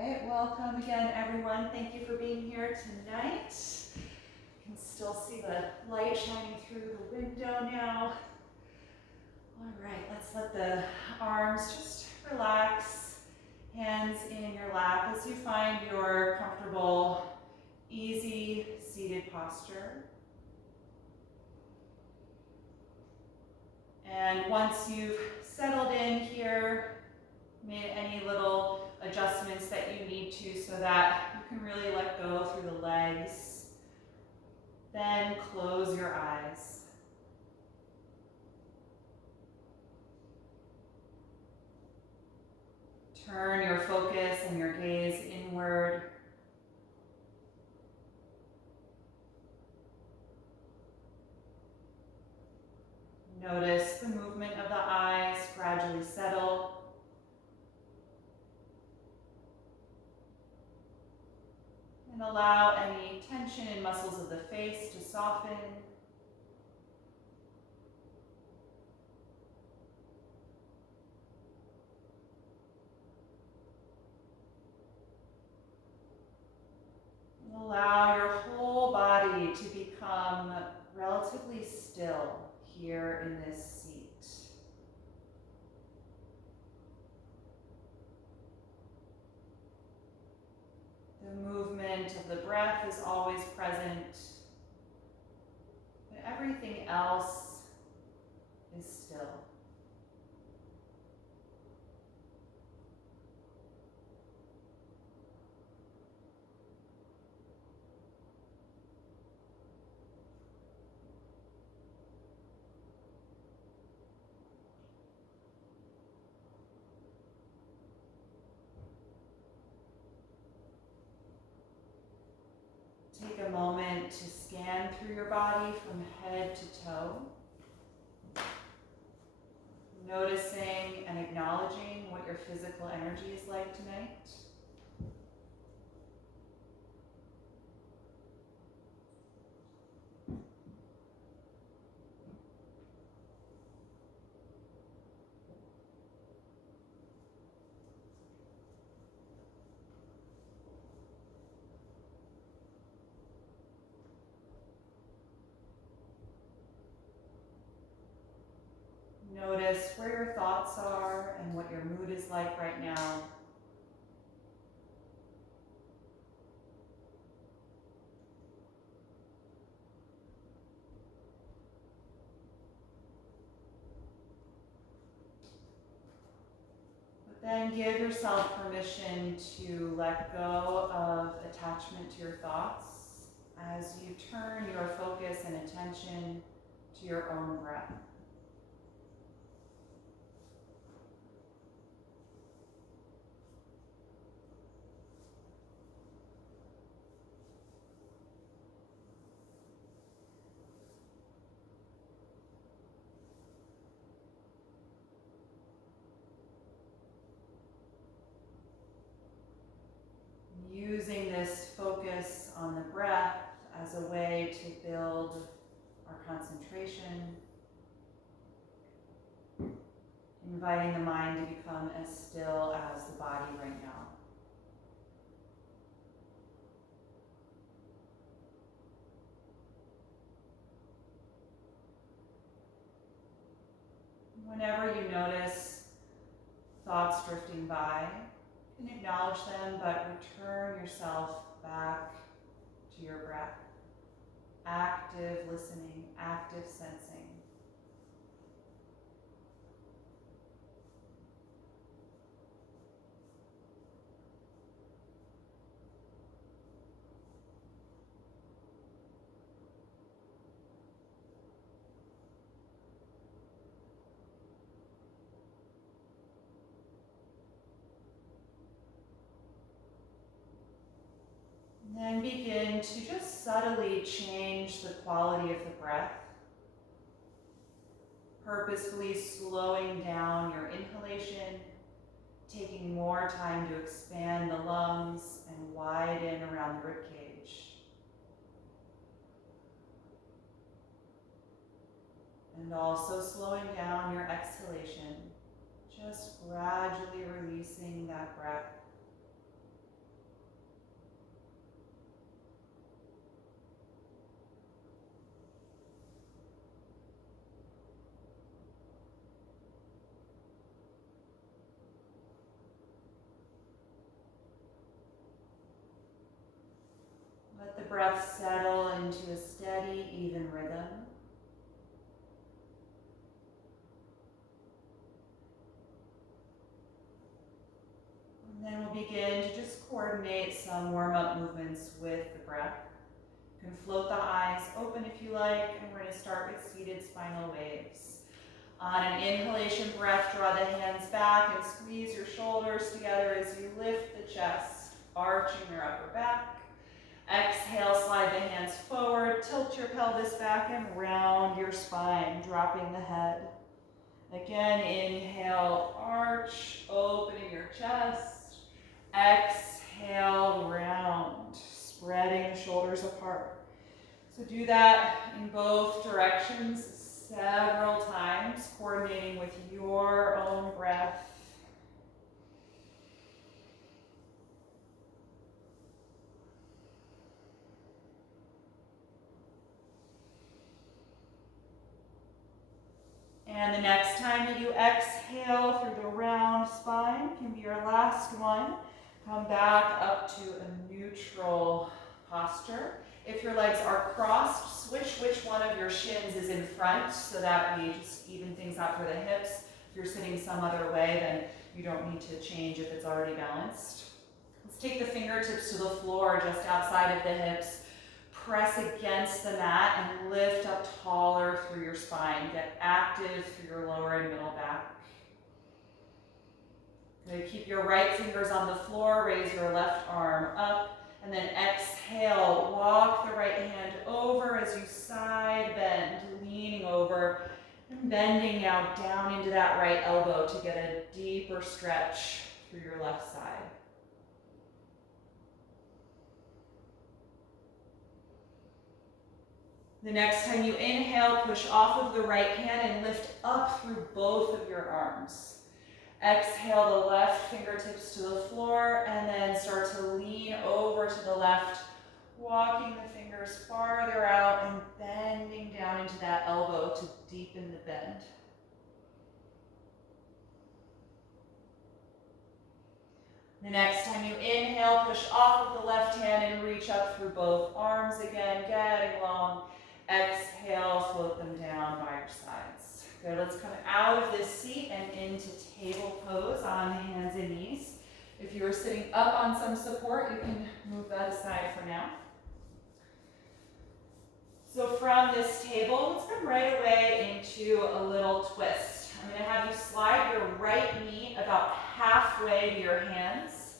right, welcome again, everyone. Thank you for being here tonight. You can still see the light shining through the window now. All right, let's let the arms just relax, hands in your lap as you find your comfortable, easy seated posture. And once you've settled in here, made any little adjustments that you need to so that you can really let go through the legs, then close your eyes. Turn your focus and your gaze inward. Notice the movement of the eyes gradually settle. And allow any tension in muscles of the face to soften. And allow your whole body to become relatively still here in this seat. The movement of the breath is always present, but everything else is still. Take a moment to scan through your body from head to toe, noticing and acknowledging what your physical energy is like tonight. Notice where your thoughts are and what your mood is like right now. But then give yourself permission to let go of attachment to your thoughts as you turn your focus and attention to your own breath. Using this focus on the breath as a way to build our concentration, inviting the mind to become as still as the body right now. Whenever you notice thoughts drifting by, you can acknowledge them, but return yourself back to your breath. Active listening, active sensing. Then begin to just subtly change the quality of the breath, purposefully slowing down your inhalation, taking more time to expand the lungs and widen around the ribcage. And also slowing down your exhalation, just gradually releasing that breath. the breath settle into a steady, even rhythm. And then we'll begin to just coordinate some warm-up movements with the breath. You can float the eyes open if you like, and we're going to start with seated spinal waves. On an inhalation breath, draw the hands back and squeeze your shoulders together as you lift the chest, arching your upper back. Exhale, slide the hands forward, tilt your pelvis back and round your spine, dropping the head. Again, inhale, arch, opening your chest. Exhale, round, spreading the shoulders apart. So do that in both directions several times, coordinating with your own breath. And the next time that you exhale through the round spine, can be your last one. Come back up to a neutral posture. If your legs are crossed, switch which one of your shins is in front so that we just even things out for the hips. If you're sitting some other way, then you don't need to change if it's already balanced. Let's take the fingertips to the floor just outside of the hips. Press against the mat and lift up taller through your spine. Get active through your lower and middle back. Good. Keep your right fingers on the floor, raise your left arm up, and then exhale. Walk the right hand over as you side bend, leaning over and bending now down into that right elbow to get a deeper stretch through your left side. The next time you inhale, push off of the right hand and lift up through both of your arms. Exhale the left fingertips to the floor and then start to lean over to the left, walking the fingers farther out and bending down into that elbow to deepen the bend. The next time you inhale, push off of the left hand and reach up through both arms again, getting long. Exhale, float them down by your sides. Good, let's come out of this seat and into table pose on the hands and knees. If you are sitting up on some support, you can move that aside for now. So from this table, let's come right away into a little twist. I'm going to have you slide your right knee about halfway to your hands,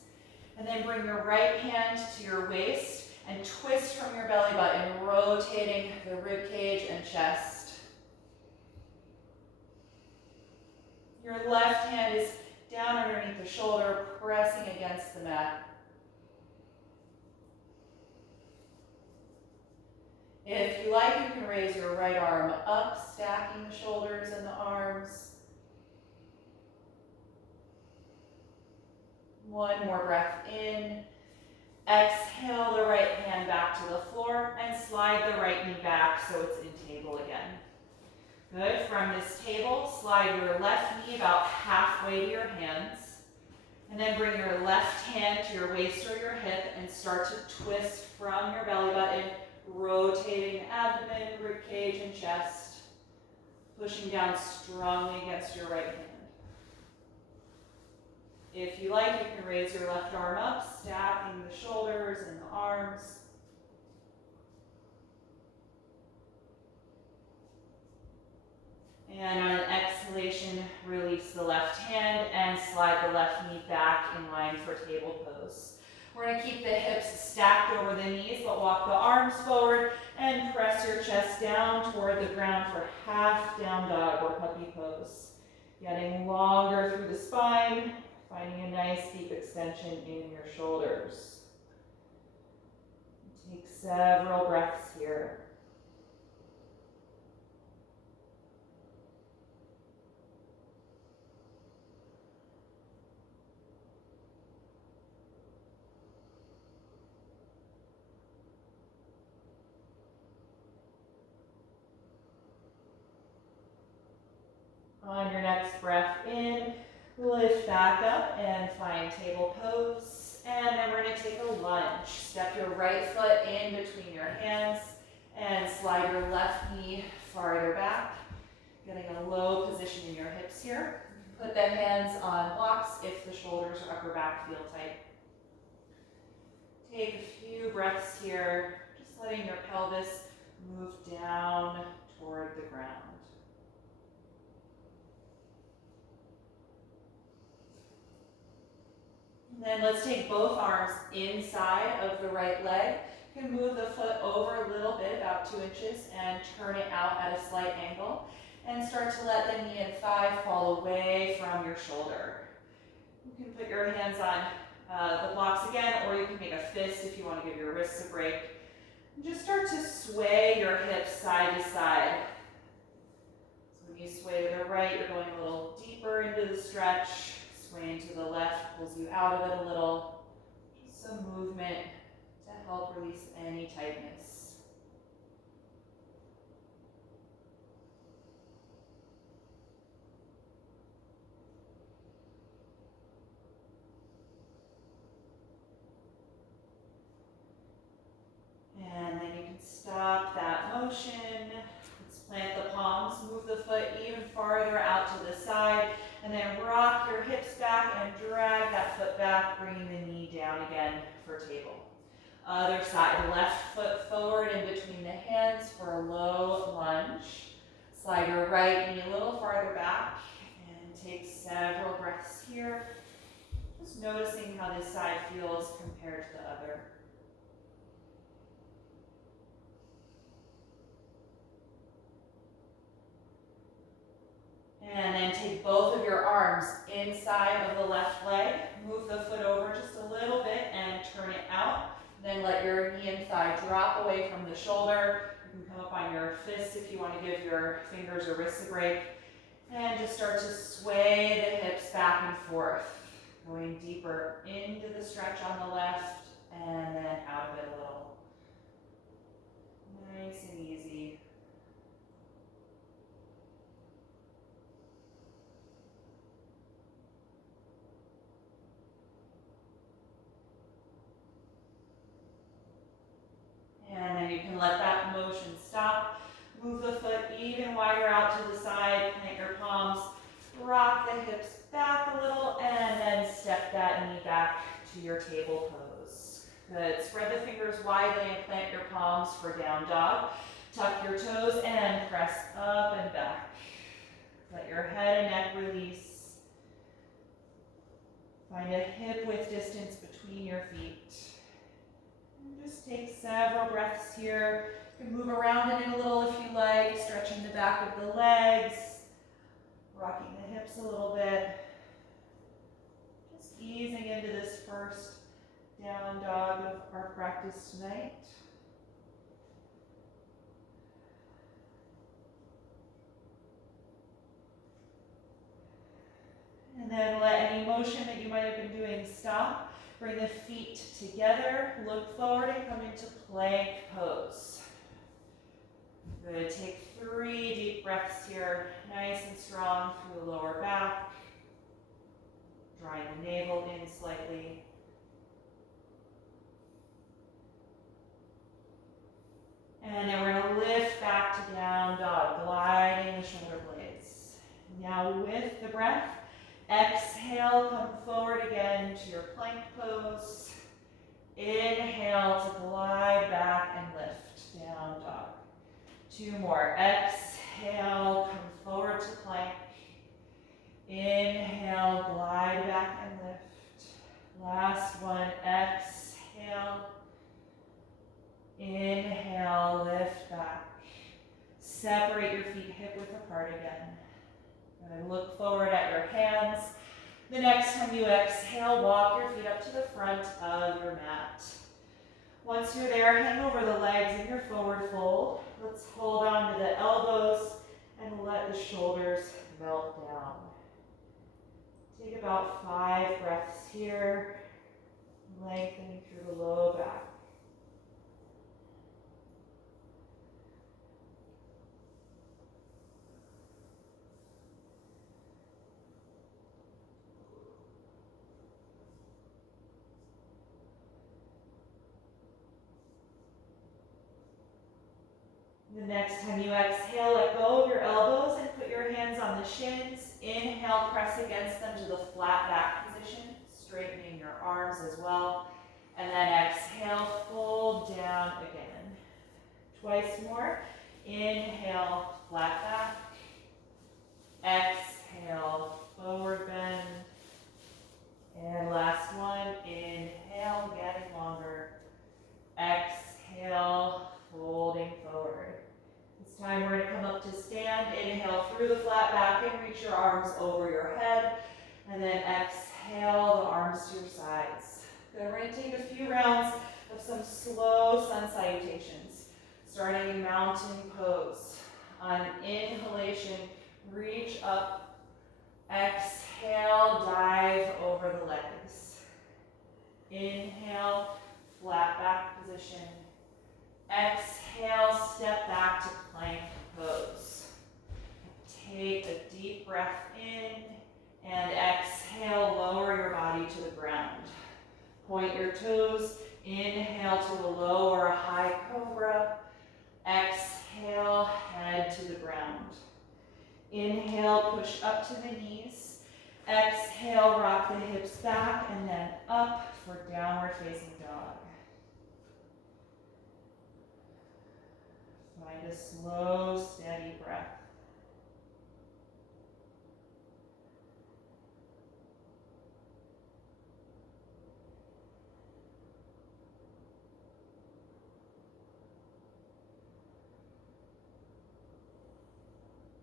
and then bring your right hand to your waist and twist from your belly button, rotating the rib cage and chest. Your left hand is down underneath the shoulder, pressing against the mat. If you like, you can raise your right arm up, stacking the shoulders and the arms. One more breath in. Exhale the right hand back to the floor and slide the right knee back so it's in table again. Good. From this table, slide your left knee about halfway to your hands. And then bring your left hand to your waist or your hip and start to twist from your belly button, rotating abdomen, rib cage, and chest. Pushing down strongly against your right hand. If you like, you can raise your left arm up, stacking the shoulders and the arms. And on an exhalation, release the left hand and slide the left knee back in line for table pose. We're going to keep the hips stacked over the knees, but walk the arms forward and press your chest down toward the ground for half down dog or puppy pose. Getting longer through the spine, finding a nice deep extension in your shoulders. Take several breaths here. On your next breath in, lift back up and find table pose. And then we're going to take a lunge. Step your right foot in between your hands and slide your left knee farther back, getting a low position in your hips here. Put the hands on blocks if the shoulders or upper back feel tight. Take a few breaths here, just letting your pelvis move down toward the ground. And then let's take both arms inside of the right leg. You can move the foot over a little bit, about 2 inches, and turn it out at a slight angle. And start to let the knee and thigh fall away from your shoulder. You can put your hands on the blocks again, or you can make a fist if you want to give your wrists a break. And just start to sway your hips side to side. So when you sway to the right, you're going a little deeper into the stretch. Swaying to the left pulls you out of it a little. Just some movement to help release any tightness. And then you can stop that motion. Let's plant the palms, move the foot even farther out to the side, and then rock your hips back and drag that foot back, bringing the knee down again for table. Other side, left foot forward in between the hands for a low lunge. Slide your right knee a little farther back and take several breaths here. Just noticing how this side feels compared to the other. And then take both of your arms inside of the left leg. Move the foot over just a little bit and turn it out. Then let your knee and thigh drop away from the shoulder. You can come up on your fists if you want to give your fingers or wrists a break. And just start to sway the hips back and forth. Going deeper into the stretch on the left and then out of it a little. Nice and easy. And then you can let that motion stop. Move the foot even wider out to the side. Plant your palms. Rock the hips back a little. And then step that knee back to your table pose. Good. Spread the fingers widely and plant your palms for down dog. Tuck your toes and press up and back. Let your head and neck release. Find a hip width distance between your feet. Just take several breaths here. You can move around in it a little if you like, stretching the back of the legs, rocking the hips a little bit. Just easing into this first down dog of our practice tonight. And then let any motion that you might have been doing stop. Bring the feet together, look forward and come into plank pose. Good, take 3 deep breaths here, nice and strong through the lower back. Drawing the navel in slightly. And then we're going to lift back to down dog, gliding the shoulder blades. Now with the breath, exhale, come forward again to your plank pose. Inhale to glide back and lift, down dog. 2 more. Exhale, come forward to plank. Inhale, glide back and lift. Last one. Exhale. Inhale, lift back. Separate your feet hip width apart again. And look forward at your hands. The next time you exhale, walk your feet up to the front of your mat. Once you're there, hang over the legs in your forward fold. Let's hold on to the elbows and let the shoulders melt down. Take about 5 breaths here, lengthening through the low back. The next time you exhale, let go of your elbows and put your hands on the shins. Inhale, press against them to the flat back position, straightening your arms as well. And then exhale, fold down again. Twice more. Inhale, flat back. Exhale, forward bend. And last one, inhale, getting longer. Exhale, folding forward. This time we're going to come up to stand. Inhale through the flat back and reach your arms over your head. And then exhale the arms to your sides. Good. We're going to take a few rounds of some slow sun salutations. Starting in mountain pose. On inhalation, reach up. Exhale, dive over the legs. Inhale, flat back position. Exhale, step back to plank pose. Take a deep breath in and exhale, lower your body to the ground. Point your toes, inhale to a low or a high cobra. Exhale, head to the ground. Inhale, push up to the knees. Exhale, rock the hips back and then up for downward facing dog. Find a slow, steady breath.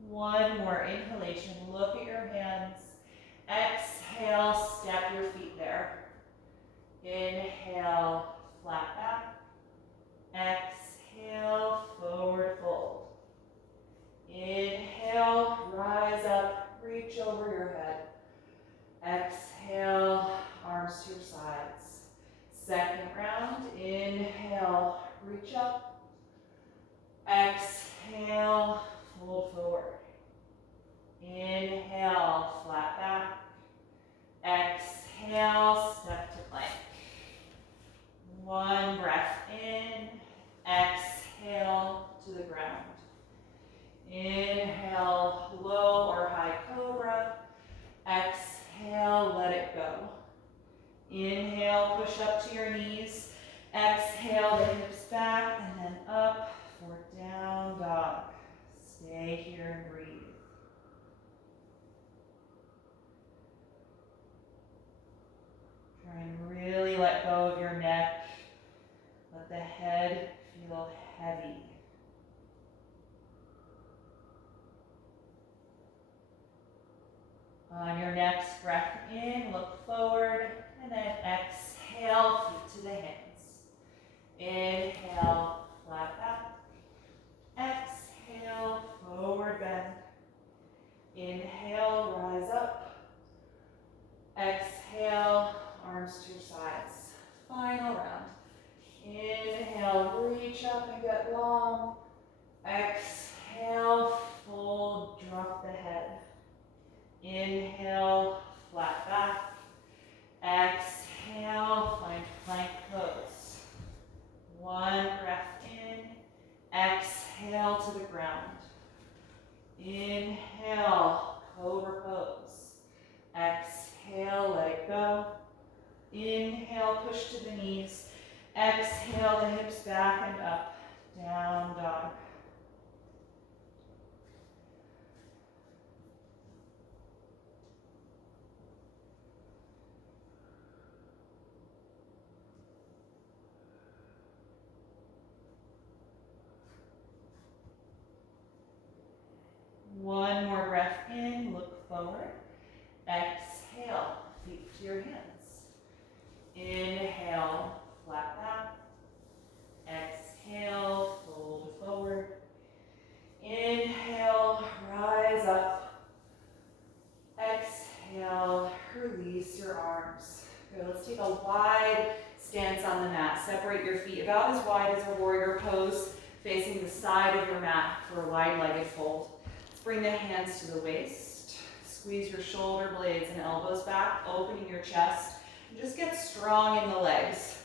One more inhalation. Look at your hands. Exhale, step your feet there. Inhale, flat back. Exhale, forward fold. Inhale, rise up, reach over your head. Exhale, arms to your sides. Second round, inhale, reach up. Exhale, fold forward. Inhale, flat back. Exhale, step to plank. One breath in. Exhale to the ground. Inhale, low or high cobra. Exhale, let it go. Inhale, push up to your knees. Exhale, the hips back and then up for down dog. Stay here and breathe. Try and really let go of your neck. Let the head feel heavy. On your next breath in, look forward, and then exhale, feet to the hands. Inhale, flat back. Exhale, forward bend. Inhale, rise up. Exhale, arms to your sides. Final round. Inhale, reach up and get long. Exhale, fold, drop the head. Inhale, flat back. Exhale, find plank pose. One breath in. Exhale to the ground. Inhale, cobra pose. Exhale, let it go. Inhale, push to the knees. Exhale, the hips back and up. Down dog. One more breath in, look forward. Exhale, feet to your hands. Inhale, flat back. Exhale, fold forward. Inhale, rise up. Exhale, release your arms. Good, let's take a wide stance on the mat. Separate your feet about as wide as a warrior pose, facing the side of your mat for a wide-legged fold. Bring the hands to the waist. Squeeze your shoulder blades and elbows back, opening your chest. And just get strong in the legs.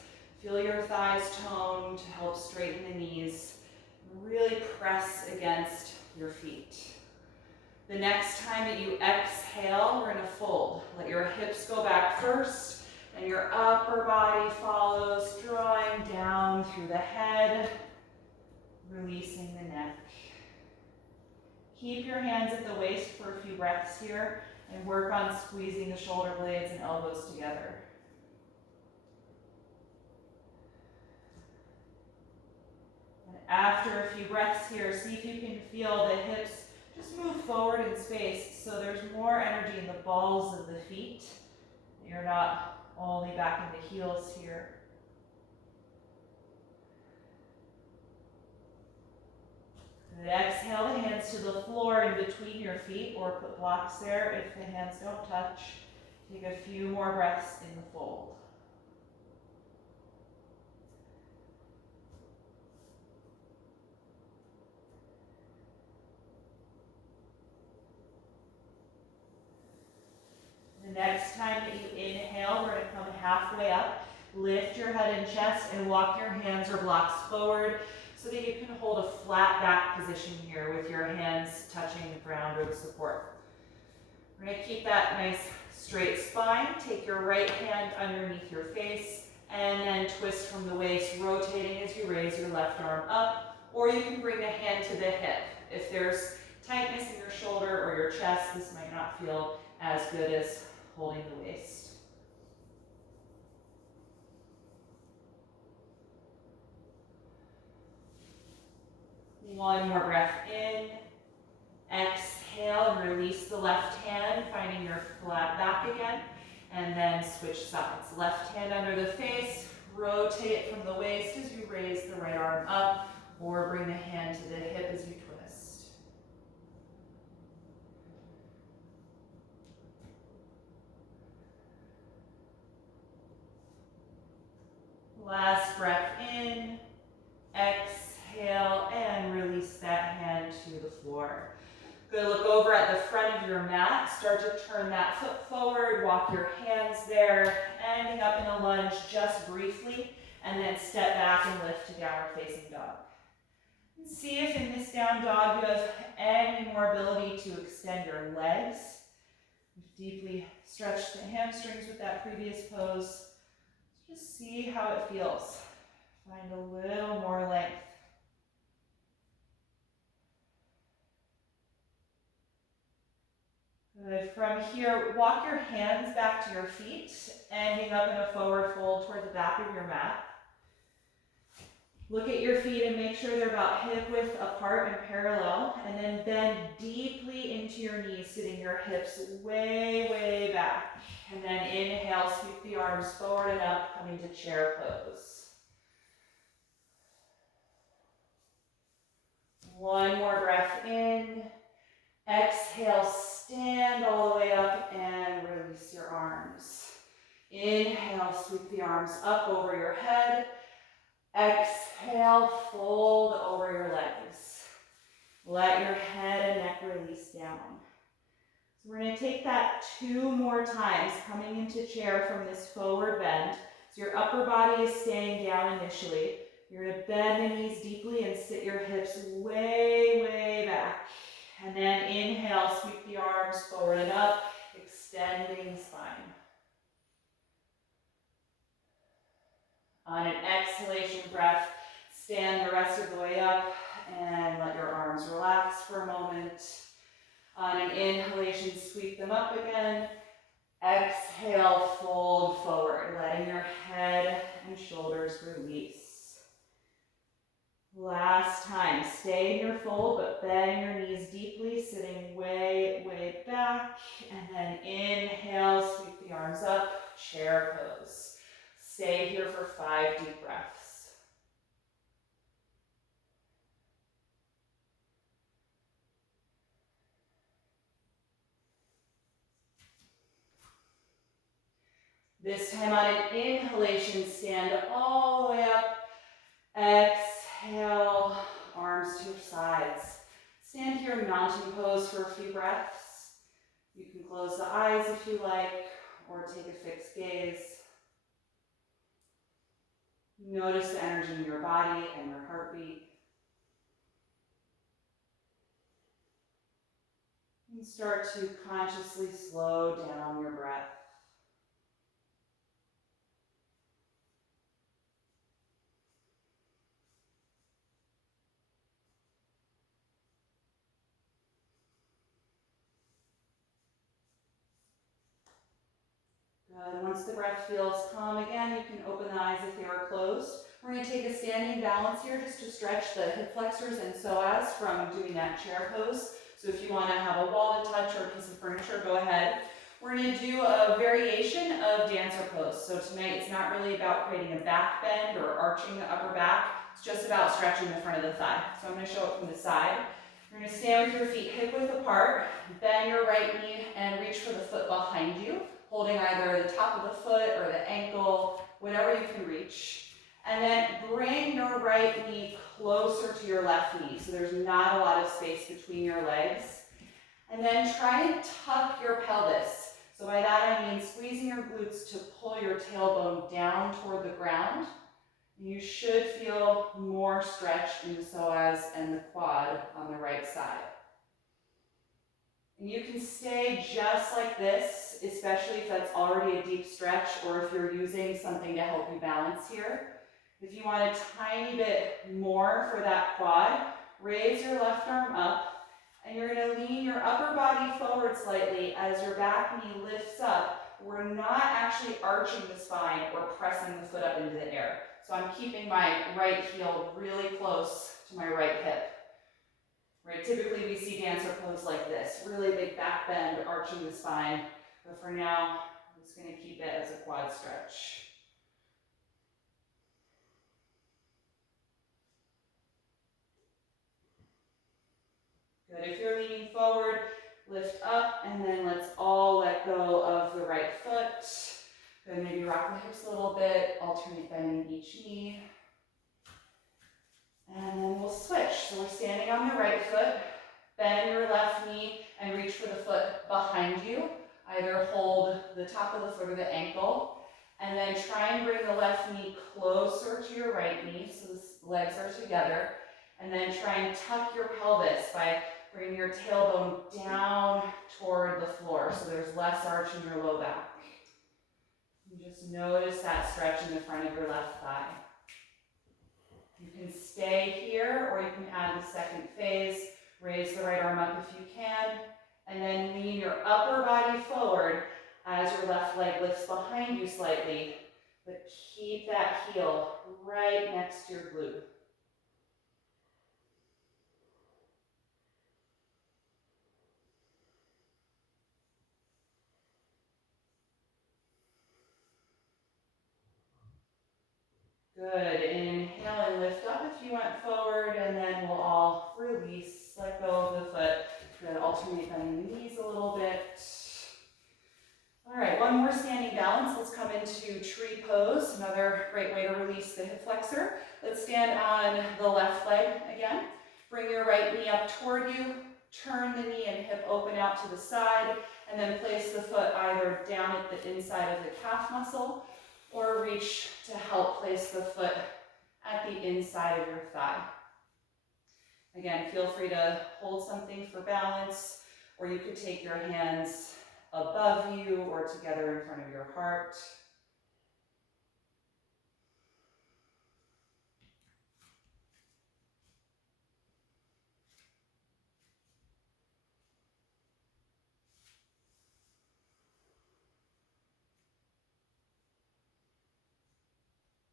Feel your thighs tone to help straighten the knees. really press against your feet. The next time that you exhale, we're gonna fold. Let your hips go back first, and your upper body follows, drawing down through the head, releasing the neck. Keep your hands at the waist for a few breaths here, and work on squeezing the shoulder blades and elbows together. And after a few breaths here, see if you can feel the hips just move forward in space so there's more energy in the balls of the feet. You're not only back in the heels here. Good. Exhale the hands to the floor in between your feet, or put blocks there if the hands don't touch. Take a few more breaths in the fold. The next time that you inhale, we're going to come halfway up. Lift your head and chest and walk your hands or blocks forward so that you can hold a flat back position here with your hands touching the ground or the support. We're going to keep that nice straight spine. Take your right hand underneath your face and then twist from the waist, rotating as you raise your left arm up, or you can bring the hand to the hip. If there's tightness in your shoulder or your chest, this might not feel as good as holding the waist. One more breath in. Exhale and release the left hand, finding your flat back again. And then switch sides. Left hand under the face, rotate from the waist as you raise the right arm up, or bring the hand to the hip as you twist. Last breath in. Exhale and release that hand to the floor. Good, look over at the front of your mat. Start to turn that foot forward, walk your hands there, ending up in a lunge just briefly, and then step back and lift to downward facing dog. And see if in this down dog you have any more ability to extend your legs. You've deeply stretched the hamstrings with that previous pose. Just see how it feels. Find a little more length. Good. From here, walk your hands back to your feet, ending up in a forward fold toward the back of your mat. Look at your feet and make sure they're about hip width apart and parallel, and then bend deeply into your knees, sitting your hips way, way back. And then inhale, sweep the arms forward and up, coming to chair pose. One more breath in. Exhale, stand all the way up and release your arms. Inhale, sweep the arms up over your head. Exhale, fold over your legs. Let your head and neck release down. So we're going to take that 2 more times, coming into chair from this forward bend. So your upper body is staying down initially. You're going to bend the knees deeply and sit your hips way, way back. And then inhale, sweep the arms forward and up, extending spine. On an exhalation breath, stand the rest of the way up and let your arms relax for a moment. On an inhalation, sweep them up again. Exhale, fold forward, letting your head and shoulders release. Last time, stay in your fold, but bend your knees deeply, sitting way, way back. And then inhale, sweep the arms up, chair pose. Stay here for 5 deep breaths. This time on an inhalation, stand all the way up. Exhale, arms to your sides. Stand here in mountain pose for a few breaths. You can close the eyes if you like, or take a fixed gaze. Notice the energy in your body and your heartbeat. Start to consciously slow down your breath. Good. Once the breath feels calm again, you can open the eyes if they were closed. We're going to take a standing balance here just to stretch the hip flexors and psoas from doing that chair pose. So if you want to have a wall to touch or a piece of furniture, go ahead. We're going to do a variation of dancer pose. So tonight it's not really about creating a back bend or arching the upper back. It's just about stretching the front of the thigh. So I'm going to show it from the side. You're going to stand with your feet hip width apart, bend your right knee and reach for the foot behind you, holding either the top of the foot or the ankle, whatever you can reach. And then bring your right knee closer to your left knee, so there's not a lot of space between your legs. And then try and tuck your pelvis. So by that I mean squeezing your glutes to pull your tailbone down toward the ground. You should feel more stretch in the psoas and the quad on the right side. And you can stay just like this, especially if that's already a deep stretch or if you're using something to help you balance here. If you want a tiny bit more for that quad, raise your left arm up and you're going to lean your upper body forward slightly as your back knee lifts up. We're not actually arching the spine or pressing the foot up into the air. So I'm keeping my right heel really close to my right hip. Right, typically we see dancer pose like this, really big back bend, arching the spine. But for now, I'm just going to keep it as a quad stretch. Good, if you're leaning forward, lift up, and then let's all let go of the right foot. Good, maybe rock the hips a little bit, alternate bending each knee. And then we'll switch. So we're standing on the right foot. Bend your left knee and reach for the foot behind you. Either hold the top of the foot or the ankle. And then try and bring the left knee closer to your right knee so the legs are together. And then try and tuck your pelvis by bringing your tailbone down toward the floor so there's less arch in your low back. And just notice that stretch in the front of your left thigh. You can stay here or you can add the second phase. Raise the right arm up if you can, and then lean your upper body forward as your left leg lifts behind you slightly, but keep that heel right next to your glute. Good, inhale and lift up if you went forward, and then we'll all release, let go of the foot. Good, alternate bending the knees a little bit. All right, one more standing balance. Let's come into tree pose, another great way to release the hip flexor. Let's stand on the left leg again. Bring your right knee up toward you, turn the knee and hip open out to the side, and then place the foot either down at the inside of the calf muscle or reach to help place the foot at the inside of your thigh. Again, feel free to hold something for balance, or you could take your hands above you or together in front of your heart.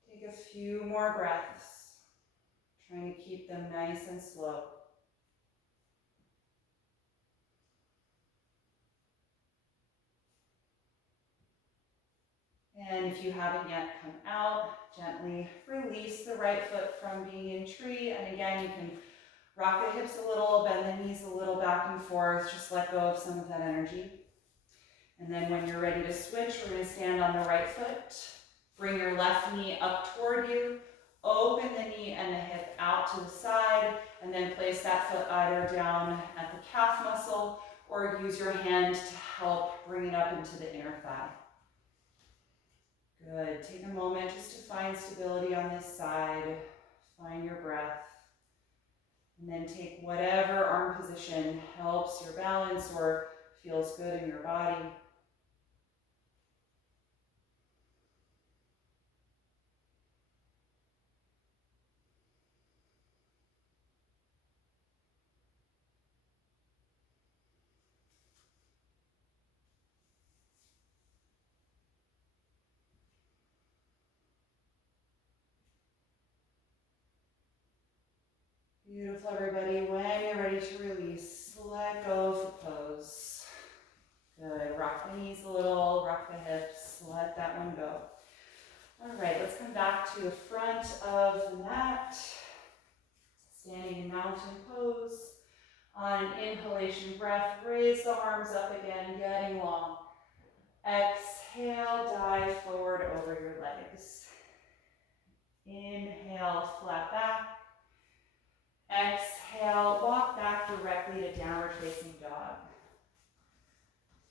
Take a few more breaths, trying to keep them nice and slow. And if you haven't yet come out, gently release the right foot from being in tree. And again, you can rock the hips a little, bend the knees a little back and forth, just let go of some of that energy. And then when you're ready to switch, we're going to stand on the right foot. Bring your left knee up toward you. Open the knee and the hip out to the side, and then place that foot either down at the calf muscle or use your hand to help bring it up into the inner thigh. Good. Take a moment just to find stability on this side. Find your breath. And then take whatever arm position helps your balance or feels good in your body. Beautiful, everybody. When you're ready to release, let go of the pose. Good. Rock the knees a little, rock the hips, let that one go. All right, let's come back to the front of the mat. Standing in mountain pose. On an inhalation breath, raise the arms up again, getting long. Exhale, dive forward over your legs. Inhale, flat back. Exhale, walk back directly to downward facing dog.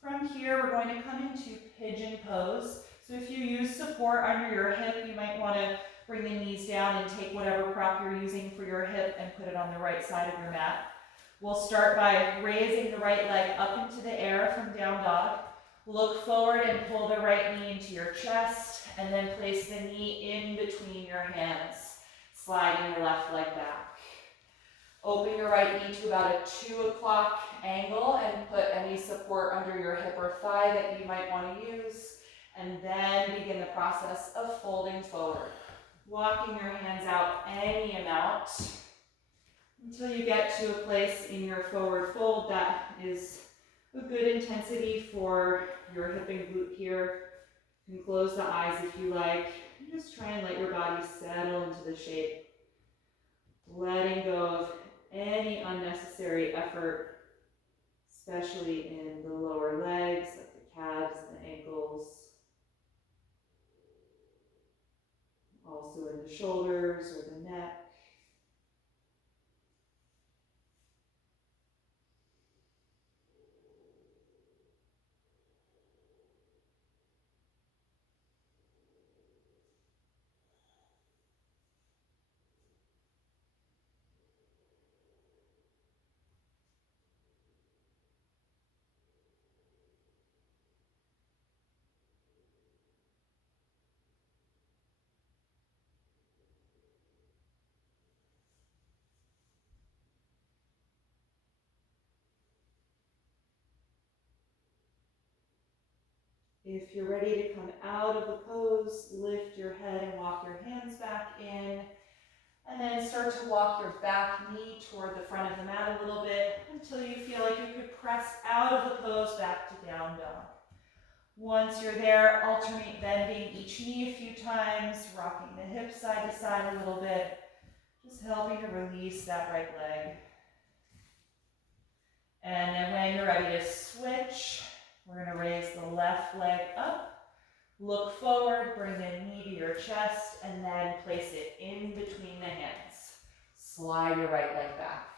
From here, we're going to come into pigeon pose. So if you use support under your hip, you might want to bring the knees down and take whatever prop you're using for your hip and put it on the right side of your mat. We'll start by raising the right leg up into the air from down dog. Look forward and pull the right knee into your chest, and then place the knee in between your hands, sliding your left leg back. Open your right knee to about a 2 o'clock angle and put any support under your hip or thigh that you might want to use, and then begin the process of folding forward. Walking your hands out any amount until you get to a place in your forward fold that is a good intensity for your hip and glute here. You can close the eyes if you like. Just try and let your body settle into the shape. Letting go of any unnecessary effort, especially in the lower legs, like the calves and the ankles. Also in the shoulders or the neck. If you're ready to come out of the pose, lift your head and walk your hands back in. And then start to walk your back knee toward the front of the mat a little bit until you feel like you could press out of the pose back to down dog. Once you're there, alternate bending each knee a few times, rocking the hips side to side a little bit, just helping to release that right leg. And then when you're ready to switch, we're going to raise the left leg up. Look forward, bring the knee to your chest, and then place it in between the hands. Slide your right leg back.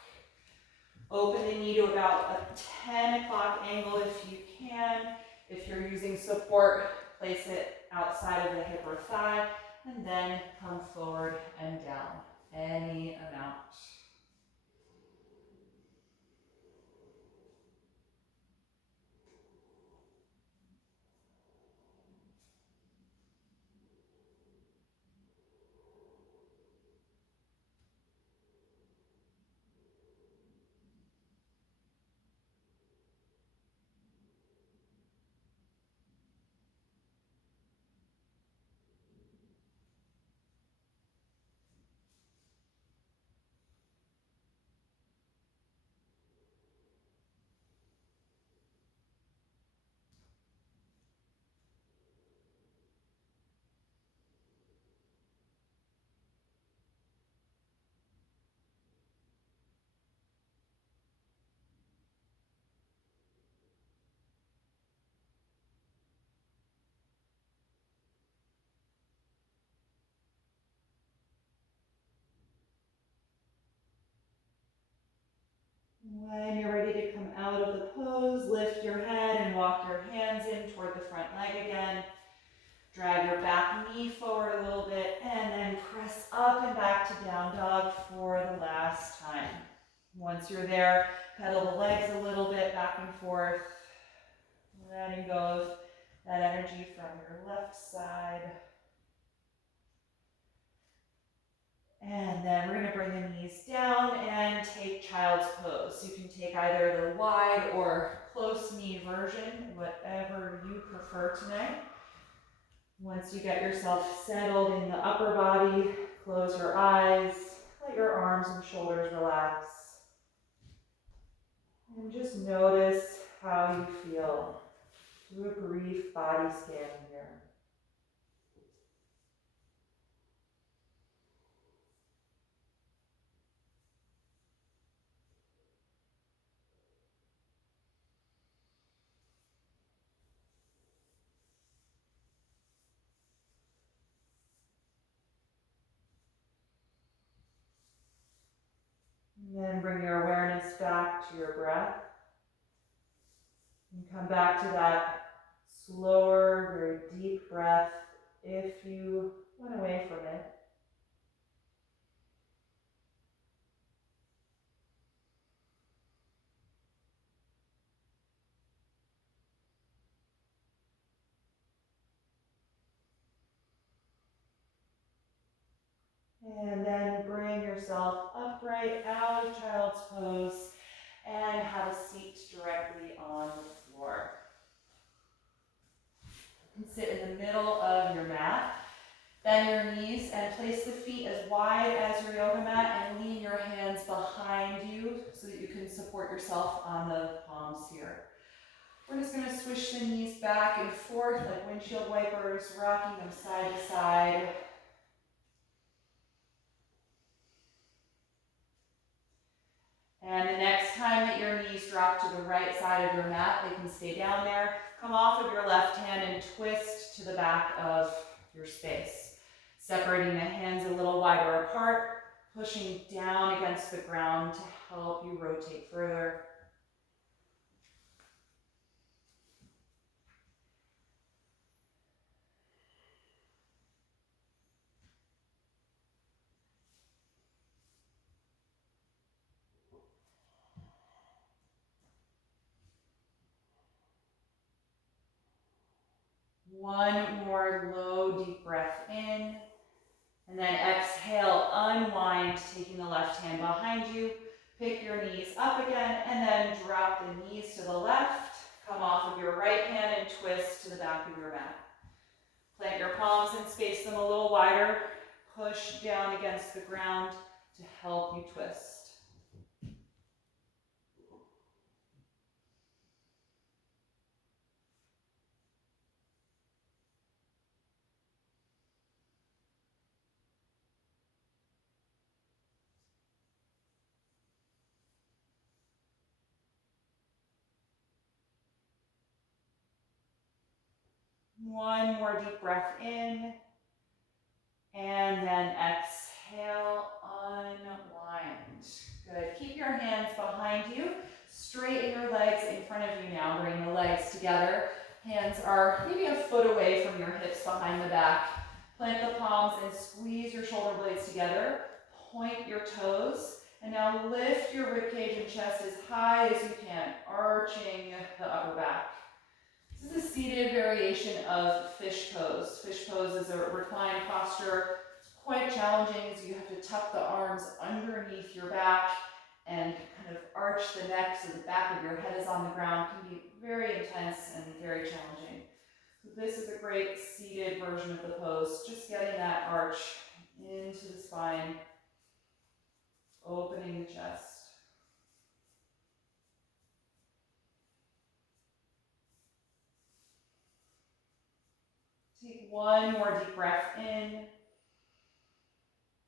Open the knee to about a 10 o'clock angle if you can. If you're using support, place it outside of the hip or thigh, and then come forward and down, any amount. When you're ready to come out of the pose, lift your head and walk your hands in toward the front leg again. Drag your back knee forward a little bit and then press up and back to down dog for the last time. Once you're there, pedal the legs a little bit back and forth, letting go of that energy from your left side. And then we're going to bring the knees down and take child's pose. You can take either the wide or close knee version, whatever you prefer tonight. Once you get yourself settled in the upper body, close your eyes, let your arms and shoulders relax. And just notice how you feel. Do a brief body scan here. And then bring your awareness back to your breath. And come back to that slower, very deep breath if you went away from it. And then bring yourself upright out of child's pose and have a seat directly on the floor. You can sit in the middle of your mat. Bend your knees and place the feet as wide as your yoga mat and lean your hands behind you so that you can support yourself on the palms here. We're just going to swish the knees back and forth like windshield wipers, rocking them side to side. And the next time that your knees drop to the right side of your mat, they can stay down there. Come off of your left hand and twist to the back of your space. Separating the hands a little wider apart, pushing down against the ground to help you rotate further. One more low, deep breath in. And then exhale, unwind, taking the left hand behind you. Pick your knees up again, and then drop the knees to the left. Come off of your right hand and twist to the back of your mat. Plant your palms and space them a little wider. Push down against the ground to help you twist. One more deep breath in, and then exhale, unwind. Good. Keep your hands behind you. Straighten your legs in front of you now. Bring the legs together. Hands are maybe a foot away from your hips behind the back. Plant the palms and squeeze your shoulder blades together. Point your toes. And now lift your ribcage and chest as high as you can, arching the upper back. This is a seated variation of fish pose. Fish pose is a reclined posture. It's quite challenging as you have to tuck the arms underneath your back and kind of arch the neck so the back of your head is on the ground. It can be very intense and very challenging. So this is a great seated version of the pose, just getting that arch into the spine, opening the chest. Take one more deep breath in.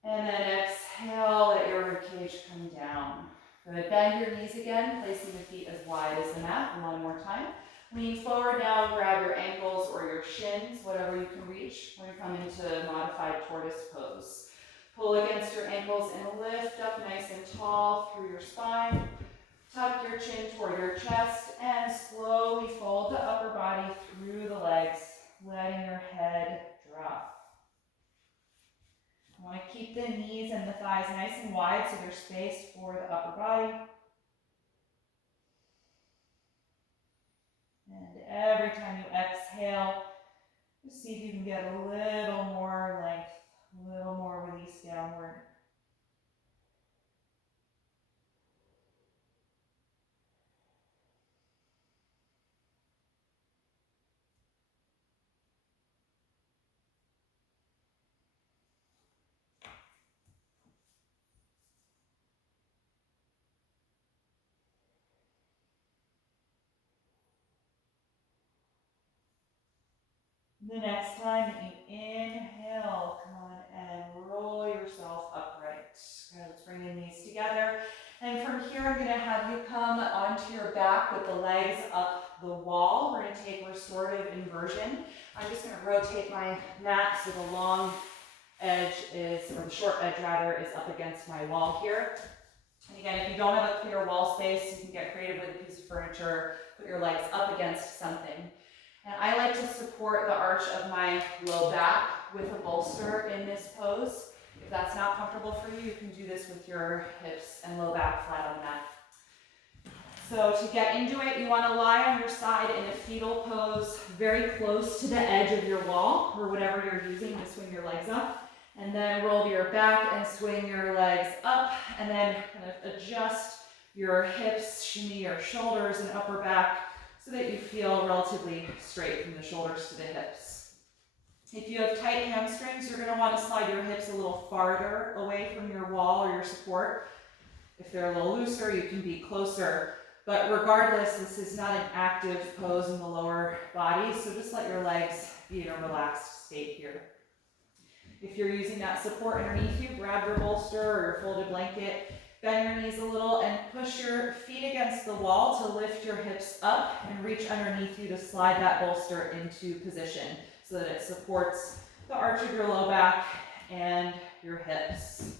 And then exhale, let your ribcage come down. Good. Bend your knees again, placing the feet as wide as the mat. One more time. Lean forward now and grab your ankles or your shins, whatever you can reach. We're going to come into modified tortoise pose. Pull against your ankles and lift up nice and tall through your spine. Tuck your chin toward your chest and slowly fold the upper body through the legs, letting your head drop. I want to keep the knees and the thighs nice and wide so there's space for the upper body. And every time you exhale, just see if you can get a little more length, a little more release downward. The next time that you inhale, come on and roll yourself upright. Okay, let's bring the knees together. And from here, I'm going to have you come onto your back with the legs up the wall. We're going to take restorative inversion. I'm just going to rotate my mat so the long edge is, or the short edge rather, is up against my wall here. And again, if you don't have a clear wall space, you can get creative with a piece of furniture, put your legs up against something. And I like to support the arch of my low back with a bolster in this pose. If that's not comfortable for you, you can do this with your hips and low back flat on the mat. So to get into it, you want to lie on your side in a fetal pose, very close to the edge of your wall, or whatever you're using to swing your legs up. And then roll to your back and swing your legs up, and then kind of adjust your hips, shimmy your shoulders and upper back so that you feel relatively straight from the shoulders to the hips. If you have tight hamstrings, you're going to want to slide your hips a little farther away from your wall or your support. If they're a little looser, you can be closer. But regardless, this is not an active pose in the lower body, so just let your legs be in a relaxed state here. If you're using that support underneath you, grab your bolster or your folded blanket, bend your knees a little, and push your feet against the wall to lift your hips up and reach underneath you to slide that bolster into position so that it supports the arch of your low back and your hips.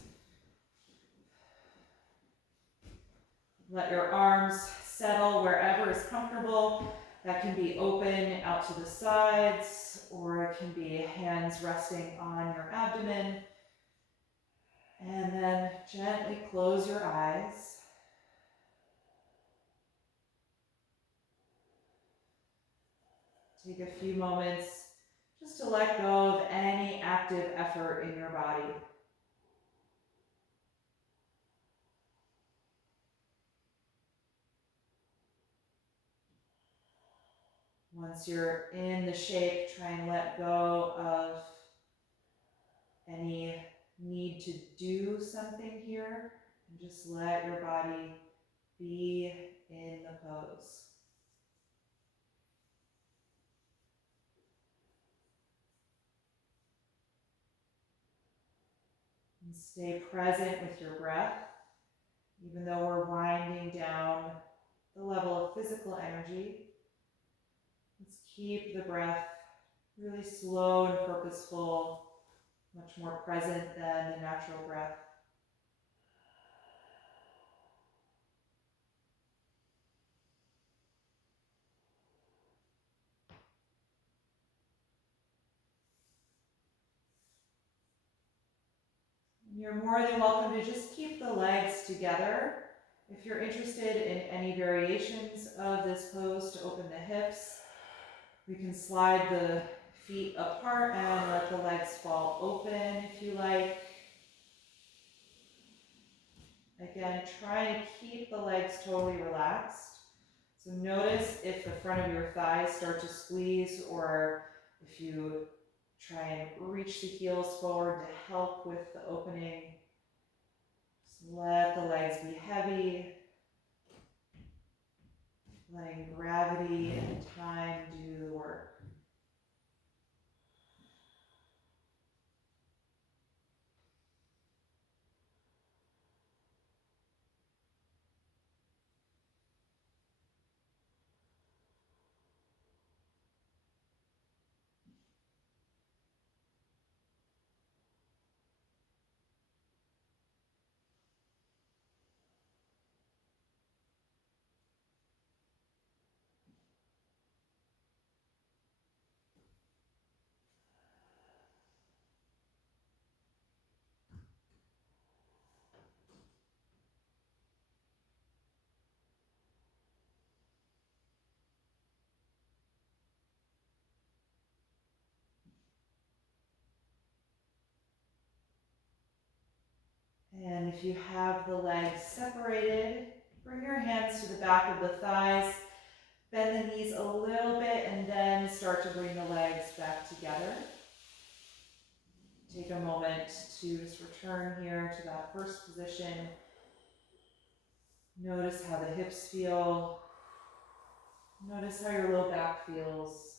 Let your arms settle wherever is comfortable. That can be open out to the sides, or it can be hands resting on your abdomen. And then gently close your eyes. Take a few moments just to let go of any active effort in your body. Once you're in the shape, try and let go of any need to do something here, and just let your body be in the pose. And stay present with your breath, even though we're winding down the level of physical energy. Let's keep the breath really slow and purposeful, much more present than the natural breath. You're more than welcome to just keep the legs together. If you're interested in any variations of this pose to open the hips, we can slide the feet apart and let the legs fall open if you like. Again, try to keep the legs totally relaxed. So notice if the front of your thighs start to squeeze, or if you try and reach the heels forward to help with the opening. Just let the legs be heavy, letting gravity and time do the work. then if you have the legs separated, bring your hands to the back of the thighs, bend the knees a little bit, and then start to bring the legs back together. Take a moment to just return here to that first position. Notice how the hips feel. Notice how your low back feels.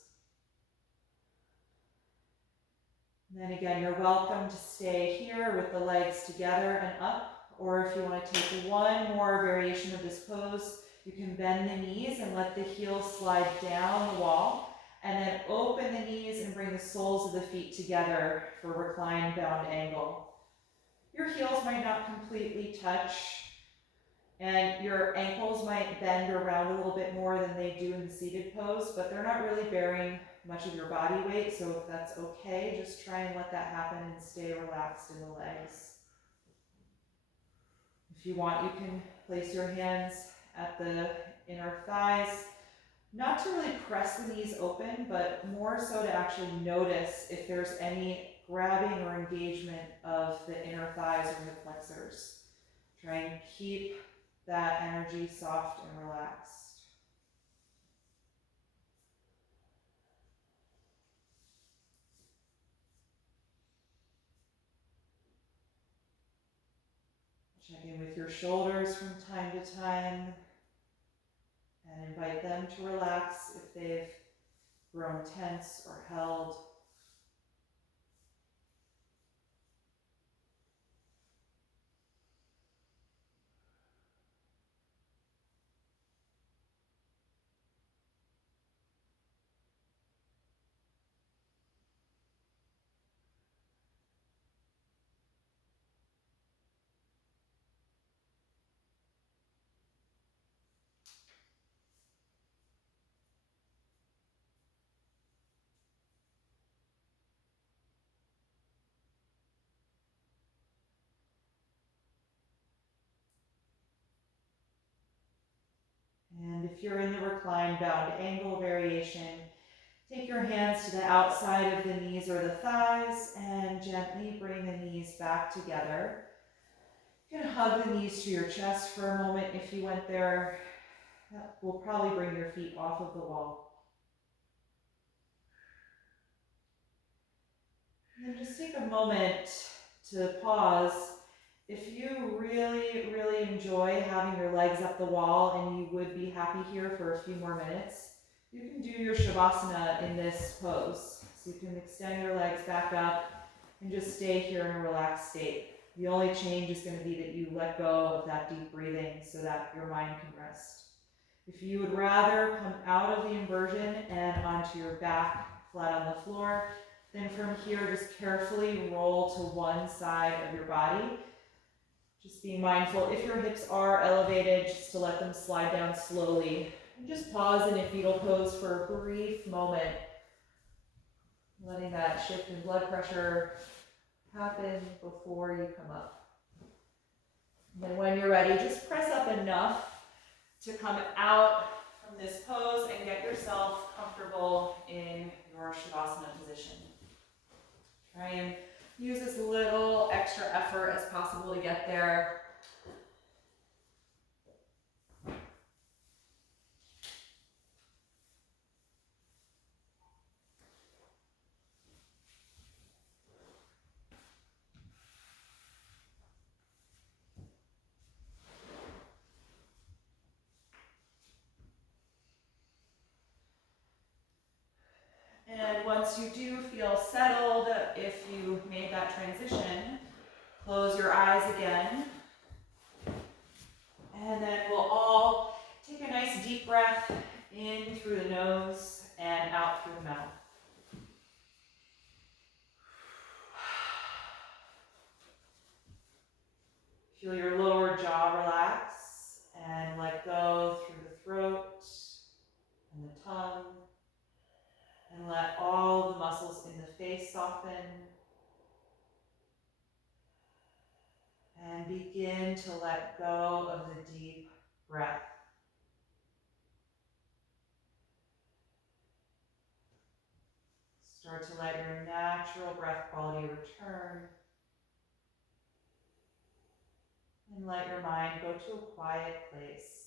And then again, you're welcome to stay here with the legs together and up, or if you want to take one more variation of this pose, you can bend the knees and let the heels slide down the wall, and then open the knees and bring the soles of the feet together for reclined bound angle. Your heels might not completely touch, and your ankles might bend around a little bit more than they do in the seated pose, but they're not really bearing much of your body weight, so if that's okay, just try and let that happen and stay relaxed in the legs. If you want, you can place your hands at the inner thighs, not to really press the knees open, but more so to actually notice if there's any grabbing or engagement of the inner thighs or hip flexors. Try and keep that energy soft and relaxed. Check in with your shoulders from time to time and invite them to relax if they've grown tense or held. And if you're in the reclined bound angle variation, take your hands to the outside of the knees or the thighs and gently bring the knees back together. You can hug the knees to your chest for a moment if you went there. That will probably bring your feet off of the wall. And then just take a moment to pause. If you really, really enjoy having your legs up the wall and you would be happy here for a few more minutes, you can do your Shavasana in this pose. So you can extend your legs back up and just stay here in a relaxed state. The only change is going to be that you let go of that deep breathing so that your mind can rest. If you would rather come out of the inversion and onto your back flat on the floor, then from here just carefully roll to one side of your body. Just being mindful, if your hips are elevated, just to let them slide down slowly. And just pause in a fetal pose for a brief moment, letting that shift in blood pressure happen before you come up. And then when you're ready, just press up enough to come out from this pose and get yourself comfortable in your Shavasana position. Try and use as little extra effort as possible to get there. And once you do feel settled, if you made that transition, close your eyes again. And then we'll all take a nice deep breath in through the nose and out through the mouth. Feel your lower jaw relax and let go through the throat and the tongue. And let all the muscles in the face soften. And begin to let go of the deep breath. Start to let your natural breath quality return. let your mind go to a quiet place.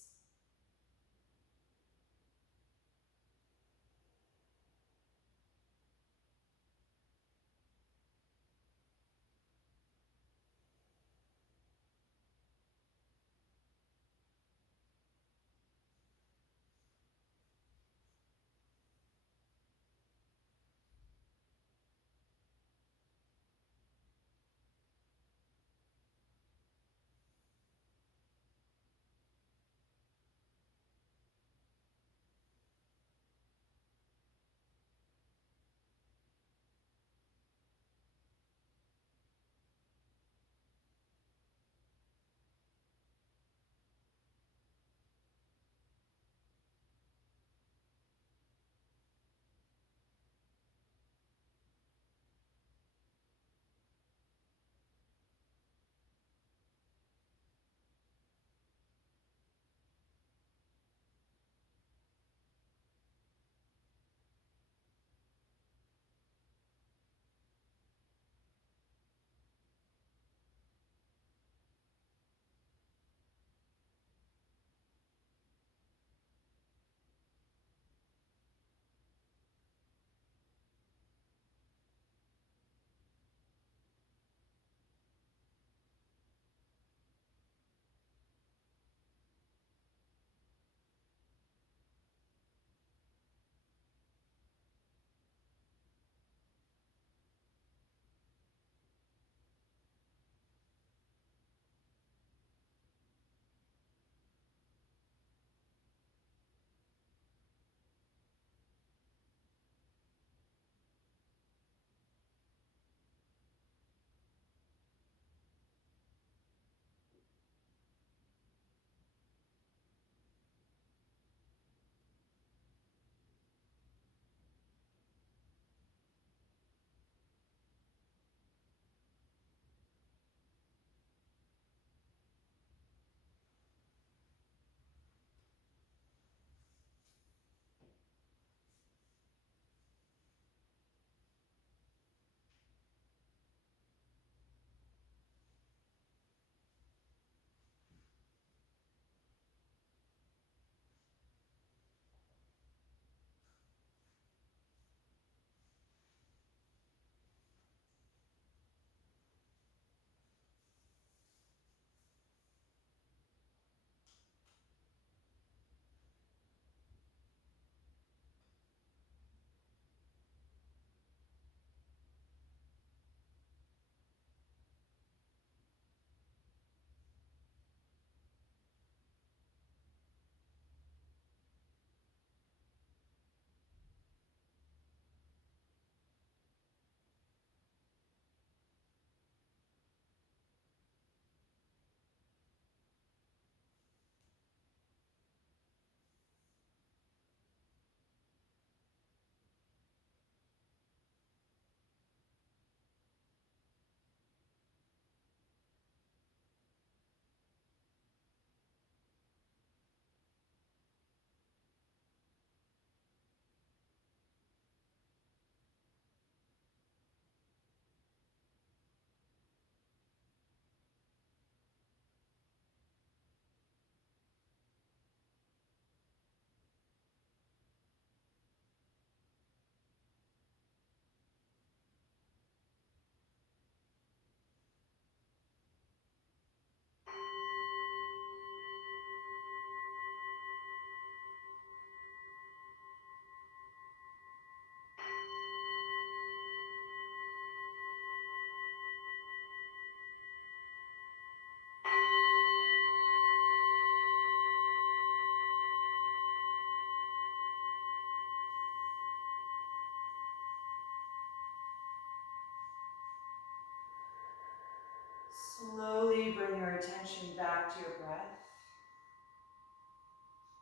Slowly bring your attention back to your breath.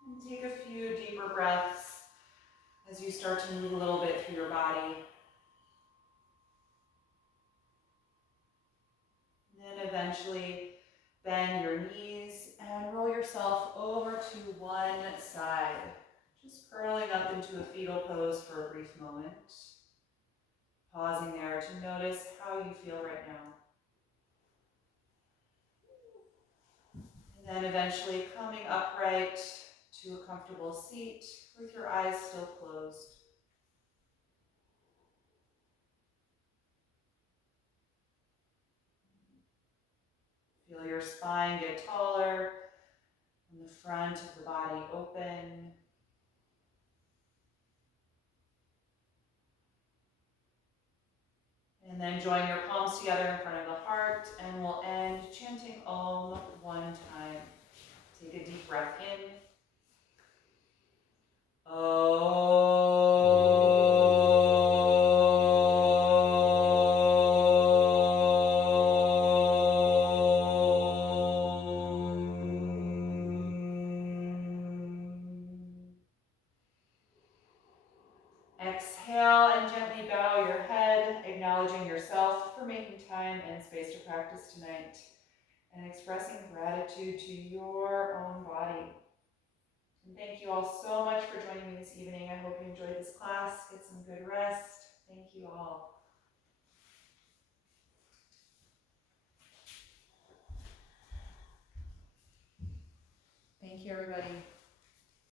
And take a few deeper breaths as you start to move a little bit through your body. Then eventually bend your knees and roll yourself over to one side. Just curling up into a fetal pose for a brief moment. Pausing there to notice how you feel right now. then eventually coming upright to a comfortable seat with your eyes still closed. Feel your spine get taller and the front of the body open. And then join your palms together in front of the heart, and we'll end chanting Om one time. Take a deep breath in. Exhale and gently bow your head, acknowledging yourself for making time and space to practice tonight, and expressing gratitude to your own body. And thank you all so much for joining me this evening. I hope you enjoyed this class. Get some good rest. Thank you all. Thank you, everybody.